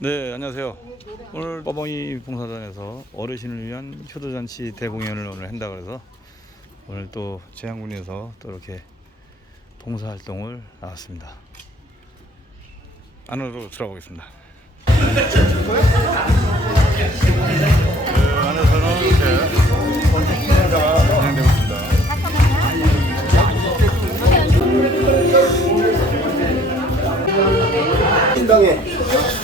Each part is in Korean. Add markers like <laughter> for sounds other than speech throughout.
네, 안녕하세요. 오늘 빠봉이 봉사단에서 어르신을 위한 효도잔치 대공연을 오늘 한다 그래서 오늘 또 재향군에서 또 이렇게 봉사활동을 나왔습니다. 안으로 들어가보겠습니다. 그 안에서는 이렇게 신당에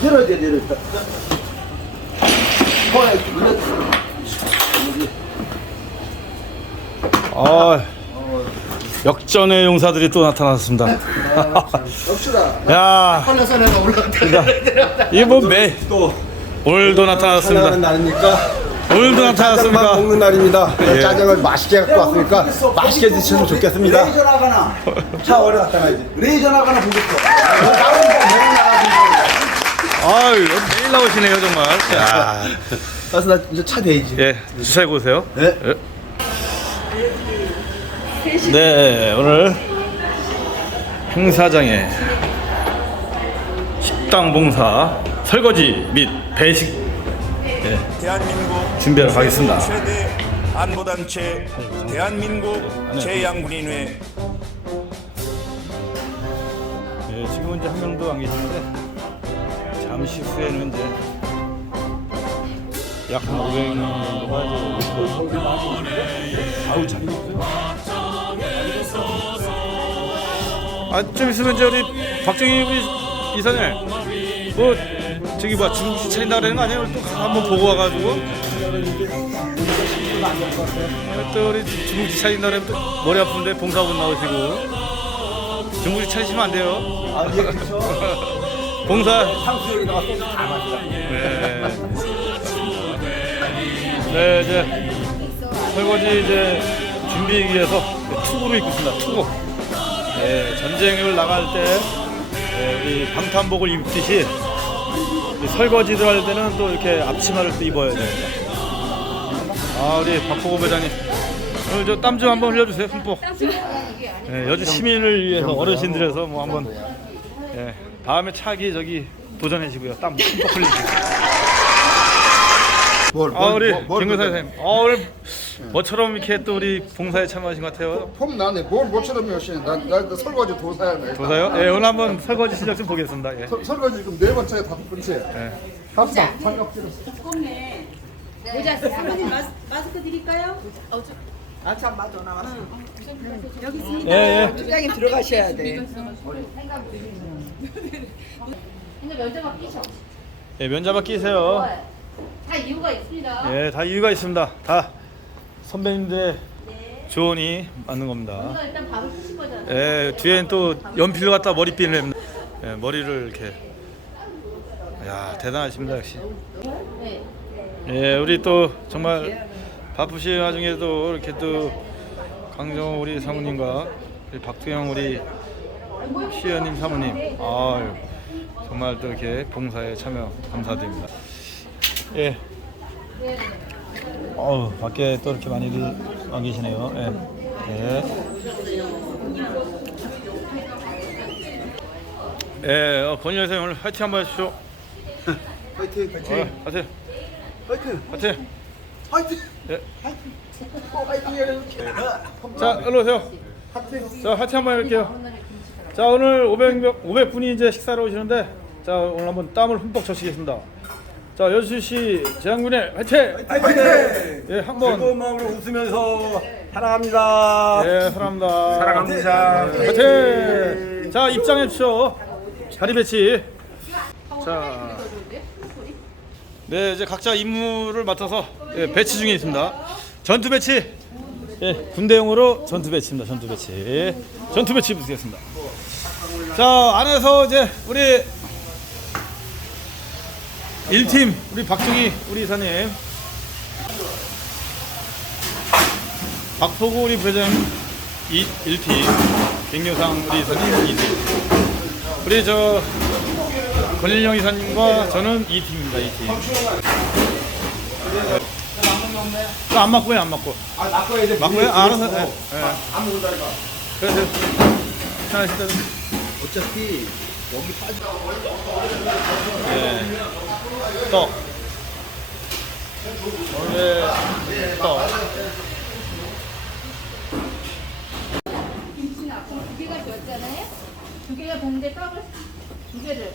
들어줘야 되겠다. 아, 역전의 용사들이 또 나타났습니다. <laughs> 없으라. 야, 올라갔다. 이뭐매 오늘도 나타났습니다. 하나는 오늘도 짜장만 나타났습니다. 먹는 날입니다. 예. 짜장을 맛있게 갖고 왔으니까 맛있게 드시면 좋겠습니다. 레이저 나가나 차 오래 갔다 가야지. 레이저 나가나 보겠어 아유, 매일 나오시네요, 정말. 야, 가서 나 이제 차 대야지. 예, 주차해 보세요. 네. 예. 네, 오늘 행사장에 식당 봉사 설거지 및 배식 대한민국 준비하러 가겠습니다. 최대 안보단체 대한민국 재양군인회 예, 지금은 이제 한 명도 안 계시는데 잠시 후에는 이제 약한 500명 정도가 아우 참. 아좀 있으면 이제 우리 박정희 우리 이사님 뭐 저기 뭐 중국집 차린다 그러는 거 아니에요? 또 한번 보고 와가지고 또 우리 중국집 차린다 그러면 또 머리 아픈데 봉사분 나오시고 중국집 차리시면 안 돼요. 아, 예, 그렇죠. <laughs> 봉사. 상수역에다가 소주 다 마시라. 네. 네, 이제 설거지 이제 준비하기 위해서 투구를 입고 있습니다. 투구. 네, 전쟁을 나갈 때 네, 우리 방탄복을 입듯이 이 설거지들 할 때는 또 이렇게 앞치마를 또 입어야 됩니다. 아, 우리 박보고 회장님. 오늘 저 땀 좀 한번 흘려주세요, 흠뻑. 네, 여주 시민을 위해서 어르신들에서 뭐 한번 예, 다음에 차기 저기 도전하시고요. 땀 흠뻑 흘리시고. 뭘, 아 우리 뭘, 뭘 김근사? 선생님, 아 오늘 뭐처럼 이렇게 또 우리 봉사에 참여하신 것 같아요. 폼 나네 뭘 모처럼 열심히 나, 나 설거지 도사야 내 도사요? 예, 오늘 한번 설거지 실력 좀 보겠습니다. 예. 서- 설거지 지금 네 번째 다섯 번째 예. 갑시다 장갑 끼고 마스크 드릴까요? 예, 예. 부장님 들어가셔야 돼. 근데 면접만 끼셔. 예, 면잡아 끼세요. 다 이유가 있습니다. 예, 다 이유가 있습니다. 다 선배님들의 조언이 맞는 겁니다. 일단 바로 쓰신 거잖아요. 예, 뒤엔 또 연필로 갖다 머리핀을. 예, 머리를 이렇게. 야, 대단하십니다, 역시. 네. 예, 우리 또 정말 바쁘신 와중에도 이렇게 또 강정 우리 사모님과 박두영 우리 시연님 사모님, 아 정말 또 이렇게 봉사에 참여 감사드립니다. 예. 어우 밖에 또 이렇게 많이들 안 계시네요. 예. 예. 예, 어, 권희 선생님 오늘 화이팅 한번 해주십시오. 화이팅, 화이팅, 어, 하세요. 화이팅, 화이팅. 화이팅. 예. 어, 화이팅 이렇게. 자, 일로 오세요. 자, 하트 한번 해볼게요. 자, 오늘 500명, 500분이 이제 식사를 오시는데, 자, 오늘 한번 땀을 흠뻑 젖히겠습니다. 자, 여수시 재향군의 화이팅! 화이팅. 예, 한 번. 즐거운 마음으로 웃으면서 사랑합니다. 예, 사랑합니다. 사랑합니다. 화이팅! 자, 입장해 주시오. 자리 배치. 자. 네, 이제 각자 임무를 맡아서 예, 배치 중에 있습니다. 전투 배치. 예, 군대용으로 전투 배치입니다. 전투 배치. 전투 배치 부탁드리겠습니다. 자, 안에서 이제 우리 1팀 우리 박중희 우리 이사님 박포구 우리 부회장님 2, 1팀 백료상 우리 이사님 2팀 우리 저 권일영 이사님과 저는 2팀입니다 2팀 없네. 그거 안 맞고 해 안 맞고. 아, 바꿔야 돼. 맞고요? 아, 알아서. 예. 예. 안 먹는다니까. 그래서 하나씩 더. 어차피 여기 빠져. 예. 떡. 떡. 김치는 아까 두 개가 줬잖아요. 두 개가 줬는데 떡을 두 개를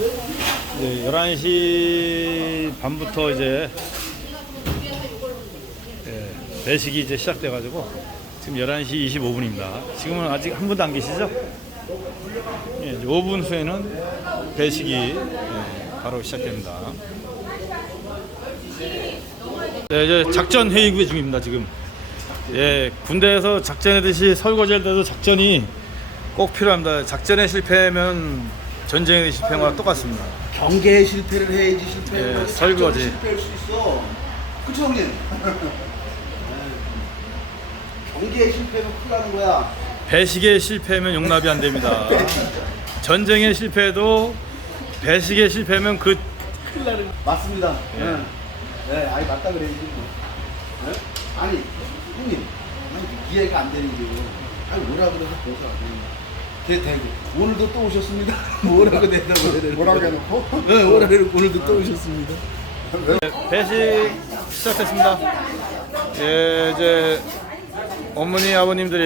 네. 네, 11시 반부터 이제 예, 배식이 이제 시작돼가지고 지금 11시 25분입니다. 지금은 아직 한 분도 안 계시죠? 예, 이제 5분 후에는 배식이 예, 바로 시작됩니다. 네, 이제 작전 회의 중입니다. 지금. 예, 군대에서 작전하듯이 설거지할 때도 작전이 꼭 필요합니다. 작전에 실패하면 전쟁에 실패한 거랑 똑같습니다. 경계에 실패를 해야지 실패를. 예, 설거지. 실패할 수 있어. 그쵸 형님? 경계에 실패하면 큰일 나는 거야. 배식에 실패하면 용납이 안 됩니다. 전쟁에 실패해도 배식에 실패하면 그 맞습니다. 예. 네. 네, 아니 맞다 그래야지. 뭐. 네? 아니 형님, 아니 이해가 안 되는 게 아니 뭐라 그래서 보사. 대 대고 오늘도 또 오셨습니다. 뭐라고 대답을 해야 되는 뭐라고? 해놓고 네, 뭐라고 해놓고 오늘도 또 오셨습니다. 배식 시작했습니다. 예, 이제 어머니 아버님들이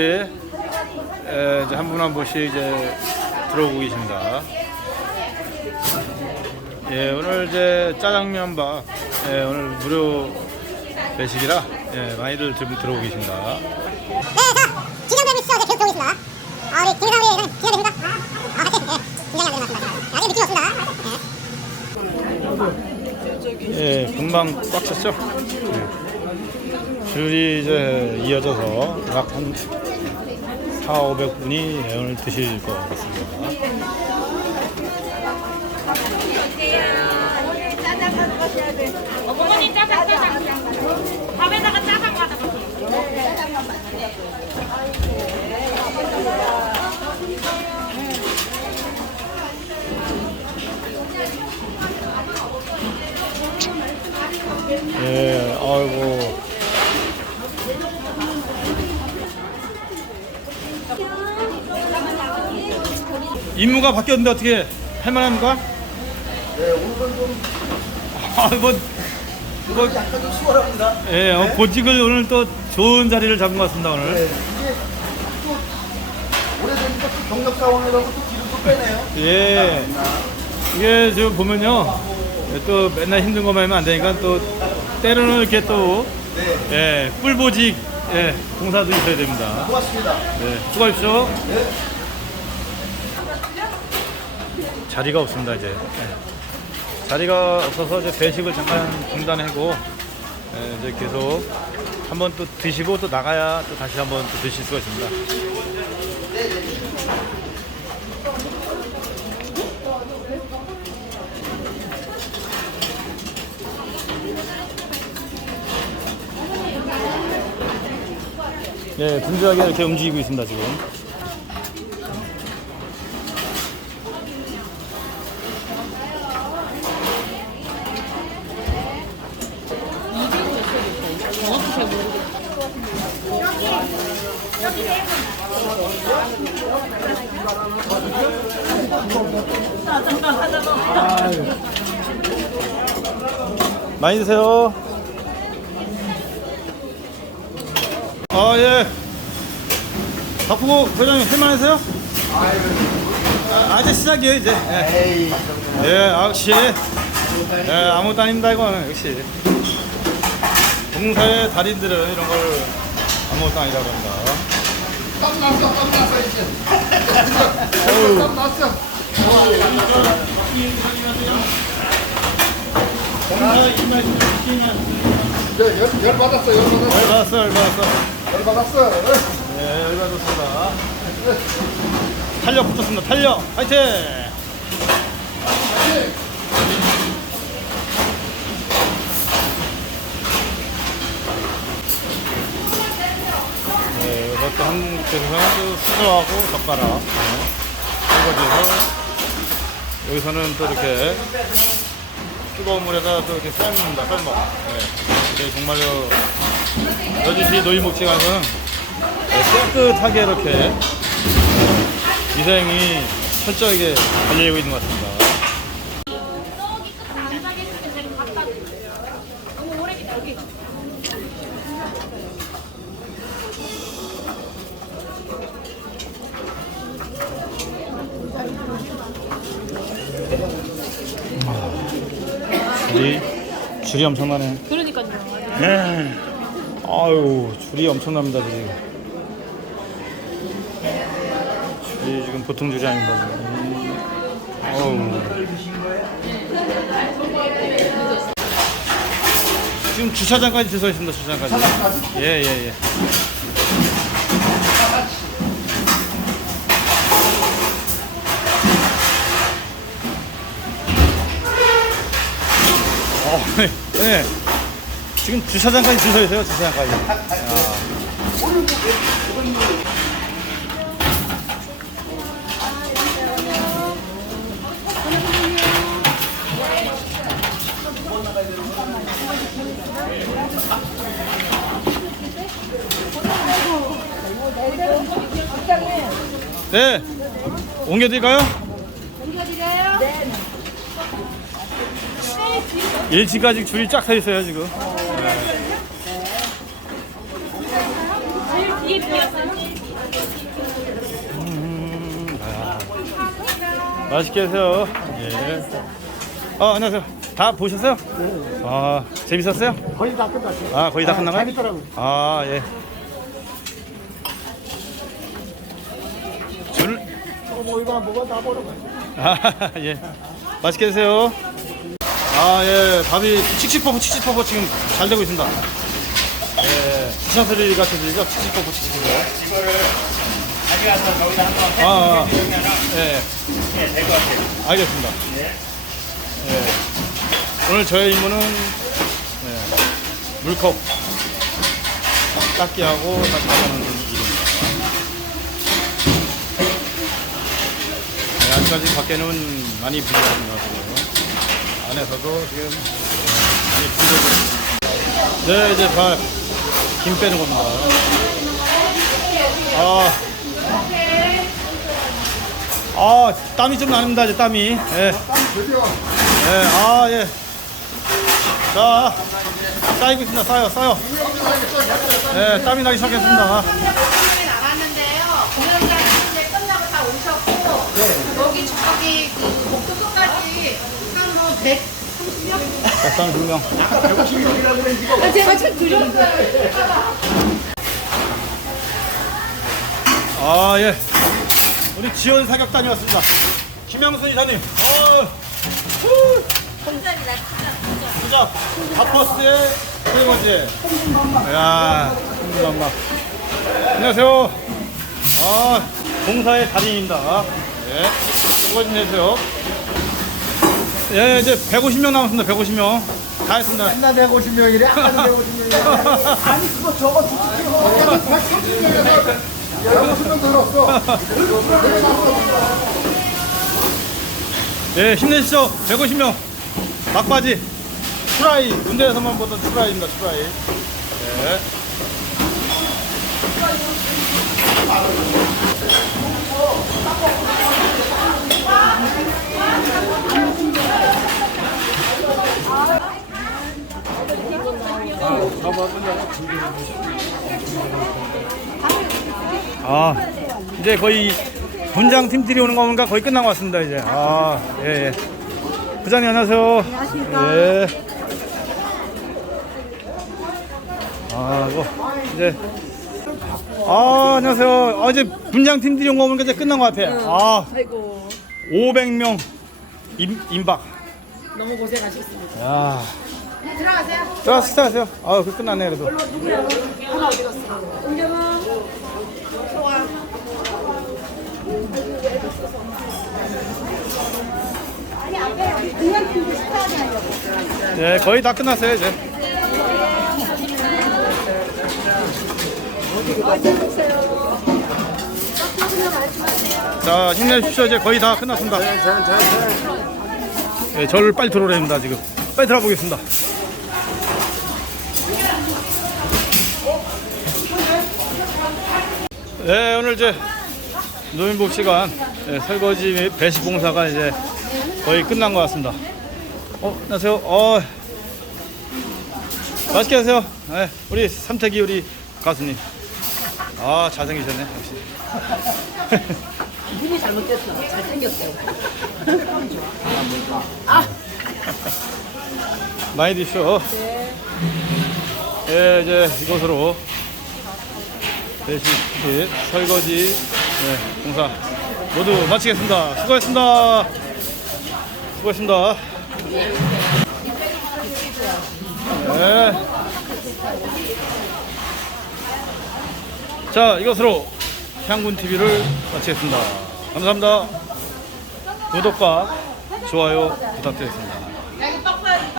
예, 이제 한 분 한 분씩 이제 들어오고 계십니다. 예, 오늘 이제 짜장면밥 예, 오늘 무료 배식이라 예, 많이들 지금 들어오고 계십니다. <laughs> 아, 우리 김사우리는 기념됩니다. 아, 네, 네. 긴장이 안 되는 것 같습니다. 아직 느낌이 없습니다. 네. 예, 금방 꽉 찼죠? 예. 줄이 이제 이어져서 약 한 4, 500분이 오늘 드실 것 같습니다. 어머니 짜장 짜장 밥에다가 짜장 가져가세요 예, 아이고. 임무가 바뀌었는데 어떻게 할만합니까? 네, 오늘은 좀 아, 뭐, 뭐, 약간 좀 수월합니다. 예, 어, 보직을 오늘 또 좋은 자리를 잡은 것 같습니다, 네, 오늘. 이게 또 오래되니까 또 경력 사원이라고 또 기름 또 빼네요. 예. 이게 지금 보면요. 또 맨날 힘든 것만 하면 안 되니까 또 때로는 이렇게 또, 예, 꿀보직, 예, 공사도 있어야 됩니다. 고맙습니다. 네, 수고하십시오. 자리가 없습니다, 이제. 예. 자리가 없어서 이제 배식을 잠깐 중단하고, 예, 이제 계속 한번 또 드시고 또 나가야 또 다시 한번 또 드실 수가 있습니다. 예, 분주하게 이렇게 움직이고 있습니다, 지금. 많이 드세요. 아, 예. 바쁘고 회장님 할만하세요? 아, 아직 시작이에요 이제. 예, 예 아, 역시. 예, 아무것도 아닙니다 이거는 역시. 봉사의 달인들은 이런 걸 아무것도 아니라고 합니다. 땀 났어 땀 났어 이제 땀 났어 열 받았어 열 받았어 열 받았어, 열 받았어. 열 받았어 예, 열 좋습니다, 좋습니다. 탄력 붙였습니다. 탄력, 화이팅! 네, 이것도 한국에서는 수저하고 젓가락. 네. 설거지해서 여기서는 또 이렇게 뜨거운 물에다 또 이렇게 삶습니다. 삶아. 네. 이게 정말로 여주시 노이목지가서는 깨끗하게 이렇게 위생이 철저하게 관리되고 있는 것 같습니다. 여기. 줄이 줄이 엄청나네. 그러니까요. 네. 아유 줄이 엄청납니다 줄이. 줄이 지금 보통 줄이 아닙니다. 지금. 어우. 지금 주차장까지 줄서 있습니다. 주차장까지. 예예 예. 어, 네. 네. 지금 주차장까지 줄 서 있어요. 주차장까지. 네. 옮겨드릴까요? 옮겨드려요? 1층까지 줄이 쫙 서 있어요, 지금. 뒤에 비었어요. 맛있게 드세요. 예. 아, 안녕하세요. 다 보셨어요? 아, 재밌었어요? 거의 다 끝났어요. 아, 거의 다 끝난 거예요? 재밌더라고요. 아, 예. 줄, 뭐 이거 뭐가 다 보러 가요. 아, <laughs> 예. 맛있게 드세요. 아, 예. 밥이 칙칙퍼프, 칙칙퍼프 지금 잘 되고 있습니다. 예. 기차 소리 같은 소리죠? 칙칙퍼프, 칙칙퍼프. 아, 아, 예. 알겠습니다. 예. 오늘 저의 임무는 예, 물컵 닦기 하고 다시 가는 일입니다. 네, 아직까지 밖에는 많이 불리합니다. 안에서도 지금 많이 불리고. 네, 이제 발, 김 빼는 겁니다. 아, 아, 땀이 좀 납니다, 이제 땀이. 예. 예, 아, 예. 자, 쌓이고 있습니다. 쌓여, 쌓여. 예, 땀이 나기 시작했습니다. 공연이 나갔는데요. 공연장 이제 끝나고 다 오셨고 여기 저기 그 목도 끝까지 한뭐 130명? 백상 두 명. 아, 제가 책 드렸어요. 아, 예. 우리 지원 사격단이 왔습니다. 김영순 이사님. 어, 후. 진짜 바퍼스의 수행원지. 야, 홍준맘마. 안녕하세요. 아, 공사의 달인입니다. 예. 수고 좀 해주세요. 예, 이제 150명 남았습니다. 150명. 다 했습니다. 맨날 150명이래. 아까도 150명이래. 아니 그거 저거 두둑해요. 130명이래. 150명 들었어. 예, 힘내시죠. 150명. 막바지. 트라이. 군대에서만 보던 트라이입니다. 트라이. 예. 아, 이제 거의 분장 팀들이 오는 건가 거의 끝난 것 같습니다 이제. 아, 예, 예. 부장님 안녕하세요. 안녕하십니까. 예. 아, 뭐 이제. 아, 안녕하세요. 아, 이제 분장 팀들이 온 거 보니까 이제 끝난 것 같아요. 아, 아이고 500명 임, 임박. 너무 고생하셨습니다. 야. 들어가세요. 들어가세요. 아, 그 끝났네 그래도. 하나 어디 갔어? 은경아 들어와. 네, 거의 다 끝났어요 이제. 자, 힘내십시오. 이제 거의 다 끝났습니다. 네, 저를 빨리 들어오려 합니다 지금. 빨리 들어보겠습니다. 네, 오늘 이제 노인복 시간 네, 설거지 및 배시 봉사가 이제 거의 끝난 것 같습니다. 어, 안녕하세요. 어, 맛있게 하세요. 네, 우리 삼태기 우리 가수님. 아, 잘생기셨네, 역시. 눈이 잘못됐어. 잘생겼어. 많이 드시오. 예, 이제 이것으로 배식, 및 설거지, 네, 공사 모두 마치겠습니다. 수고했습니다. 수고했습니다. 네. 자, 이것으로 향군 TV를 마치겠습니다. 감사합니다. 구독과 좋아요 부탁드리겠습니다.